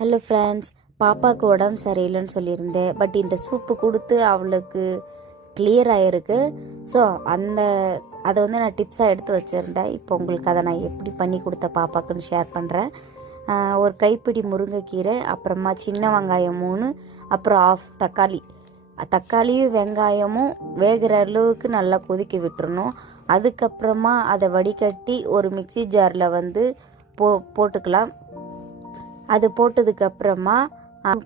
Hello friends, பாப்பாவுக்கு உடம்பு சரியில்லைன்னு சொல்லியிருந்தேன். பட் இந்த சூப்பு கொடுத்து அவளுக்கு கிளியர் ஆகிருக்கு. ஸோ அதை வந்து நான் டிப்ஸாக எடுத்து வச்சுருந்தேன். இப்போ உங்களுக்கு அதை நான் எப்படி பண்ணி கொடுத்த பாப்பாக்குன்னு ஷேர் பண்ணுறேன். ஒரு கைப்பிடி முருங்கைக்கீரை, அப்புறமா சின்ன வெங்காயம் 3, அப்புறம் ஆஃப் தக்காளியும் வெங்காயமும் வேகிற அளவுக்கு நல்லா கொதிக்க விட்டுறணும். அதுக்கப்புறமா அதை வடிகட்டி ஒரு மிக்சி ஜாரில் வந்து போட்டுக்கலாம். அது போட்டதுக்கப்புறமா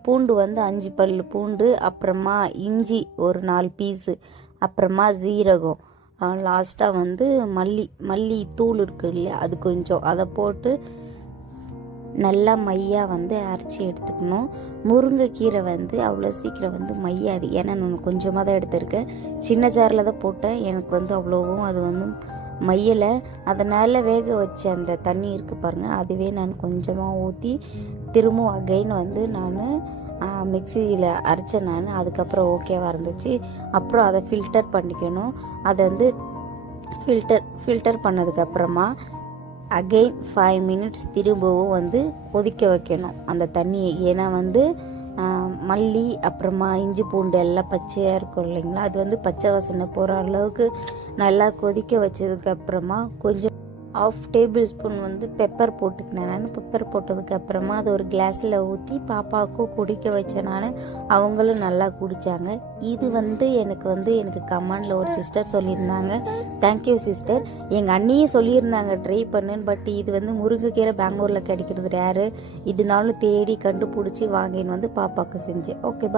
பூண்டு வந்து 5 பல் பூண்டு, அப்புறமா இஞ்சி ஒரு 4 பீஸு, அப்புறமா ஜீரகம், லாஸ்ட்டாக வந்து மல்லி தூள் இருக்கு இல்லையா, அது கொஞ்சம், அதை போட்டு நல்லா மையாக வந்து அரைச்சி எடுத்துக்கணும். முருங்கைக்கீரை வந்து அவ்வளோ சீக்கிரம் வந்து மையாது. ஏன்னா நான் கொஞ்சமாக தான் எடுத்திருக்கேன். சின்ன ஜாரில் தான் போட்டேன். எனக்கு வந்து அவ்வளோவும் அது வந்து மையலை. அதனால் வேக வச்ச அந்த தண்ணி இருக்குது பாருங்கள், அதுவே நான் கொஞ்சமாக ஊற்றி திரும்பவும் அகைன் வந்து நான் மிக்சியில் அரைச்சேன். அதுக்கப்புறம் ஓகேவாக இருந்துச்சு. அப்புறம் அதை ஃபில்டர் பண்ணிக்கணும். அதை வந்து ஃபில்டர் பண்ணதுக்கப்புறமா அகெயின் 5 மினிட்ஸ் திரும்பவும் வந்து கொதிக்க வைக்கணும் அந்த தண்ணியை. ஏன்னா வந்து மல்லி அப்புறமா இஞ்சி பூண்டு எல்லாம் பச்சையாக இருக்கும் இல்லைங்களா, அது வந்து பச்சை வாசனை போகிற அளவுக்கு நல்லா கொதிக்க வச்சதுக்கப்புறமா கொஞ்சம் 1/2 டேபிள் ஸ்பூன் வந்து பெப்பர் போட்டுக்கினேன். நான் பெப்பர் போட்டதுக்கப்புறமா அது ஒரு கிளாஸில் ஊற்றி பாப்பாவுக்கும் குடிக்க வச்சேன். அவங்களும் நல்லா குடித்தாங்க. இது வந்து எனக்கு கமெண்டில் ஒரு சிஸ்டர் சொல்லியிருந்தாங்க, தேங்க்யூ சிஸ்டர். எங்கள் அண்ணியும் சொல்லியிருந்தாங்க ட்ரை பண்ணுன்னு. பட் இது வந்து முருங்கைக்கீரை பெங்களூரில் கிடைக்கிறது ரேரு. இதனாலும் தேடி கண்டுபிடிச்சி வாங்கின்னு வந்து பாப்பாவுக்கு செஞ்சேன். ஓகே, பாய்.